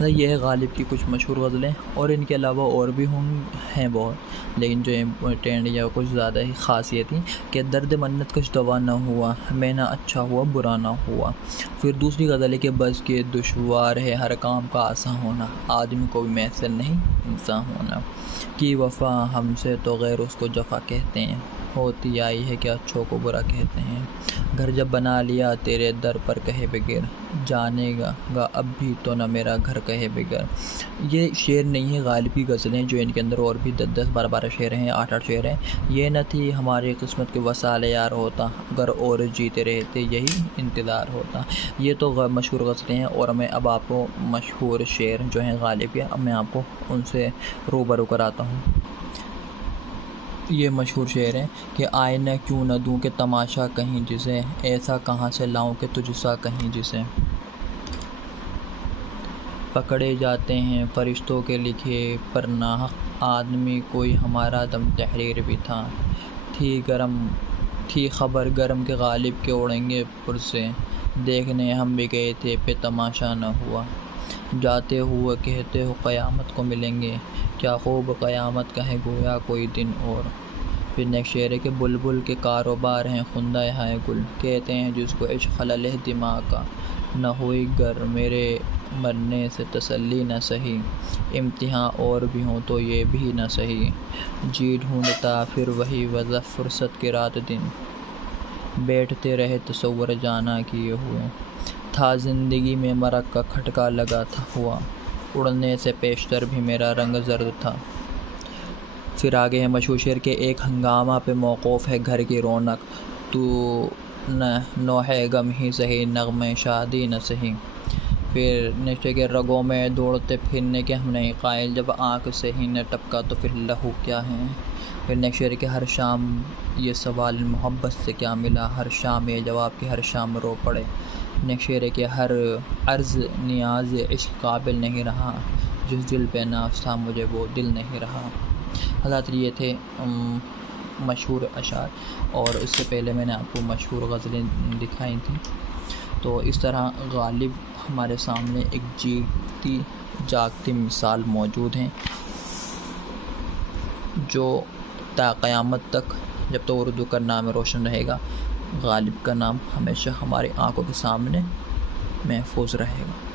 یہ ہے غالب کی کچھ مشہور غزلیں، اور ان کے علاوہ اور بھی ہیں بہت، لیکن جو امپورٹینٹ یا کچھ زیادہ ہی خاصیت تھی کہ درد منت کچھ دوا نہ ہوا، میں نہ اچھا ہوا برا نہ ہوا۔ پھر دوسری غزل ہے کہ بس کے دشوار ہے ہر کام کا آسان ہونا، آدمی کو بھی میسر نہیں انسان ہونا، کی وفا ہم سے تو غیر اس کو جفا کہتے ہیں، ہوتی آئی ہے کہ اچھوں کو برا کہتے ہیں، گھر جب بنا لیا تیرے در پر کہے بغیر، جانے گا اب بھی تو نہ میرا گھر کہے بغیر۔ یہ شعر نہیں ہے غالب کی غزلیں، جو ان کے اندر اور بھی 10 12 شعر ہیں، 8 شعر ہیں۔ یہ نہ تھی ہماری قسمت کے وصال یار ہوتا، اگر اور جیتے رہتے یہی انتظار ہوتا۔ یہ تو مشہور غزلیں ہیں، اور میں اب آپ کو مشہور شعر جو ہیں غالب کے، اب میں آپ کو ان سے روبرو کراتا ہوں۔ یہ مشہور شعر ہے کہ آئینہ کیوں نہ دوں کہ تماشا کہیں جسے، ایسا کہاں سے لاؤں کہ تجھ سا کہیں جسے، پکڑے جاتے ہیں فرشتوں کے لکھے پر ناحق، آدمی کوئی ہمارا دم تحریر بھی تھا، تھی خبر گرم کے غالب کے اڑیں گے پرسے، دیکھنے ہم بھی گئے تھے پہ تماشا نہ ہوا، جاتے ہوئے کہتے ہو قیامت کو ملیں گے، کیا خوب قیامت کا ہے گویا کوئی دن اور۔ پھر نیکسٹ شعر ہے کہ بلبل کے کاروبار ہیں خندہ ہائے گل، کہتے ہیں جس کو عشق خلل ہے دماغ کا، نہ ہوئی گر میرے مرنے سے تسلی نہ سہی، امتحاں اور بھی ہوں تو یہ بھی نہ سہی، جی ڈھونڈتا پھر وہی وضع فرصت کے رات دن، بیٹھتے رہے تصور جانا کیے ہوئے، تھا زندگی میں مرگ کا کھٹکا لگا تھا ہوا، اڑنے سے پیشتر بھی میرا رنگ زرد تھا۔ پھر آگے ہے مشہور شعر کہ ایک ہنگامہ پہ موقوف ہے گھر کی رونق، تو نوحہ غم ہی سہی نغمہ شادی نہ سہی۔ پھر نیکسٹ ہے کہ رگوں میں دوڑتے پھرنے کے ہم نہیں قائل، جب آنکھ سے ہی نہ ٹپکا تو پھر لہو کیا ہے۔ پھر نیکسٹ شعر ہے کہ ہر شام یہ سوال محبت سے کیا ملا، ہر شام یہ جواب کہ ہر شام رو پڑے۔ نیکسٹ شعر ہے کہ ہر عرض نیاز عشق قابل نہیں رہا، جس دل پہ ناز تھا مجھے وہ دل نہیں رہا۔ حضرات یہ تھے مشہور اشعار، اور اس سے پہلے میں نے آپ کو مشہور غزلیں دکھائی تھیں۔ تو اس طرح غالب ہمارے سامنے ایک جیتی جاگتی مثال موجود ہیں، جو تا قیامت تک جب تو اردو کا نام روشن رہے گا، غالب کا نام ہمیشہ ہماری آنکھوں کے سامنے محفوظ رہے گا۔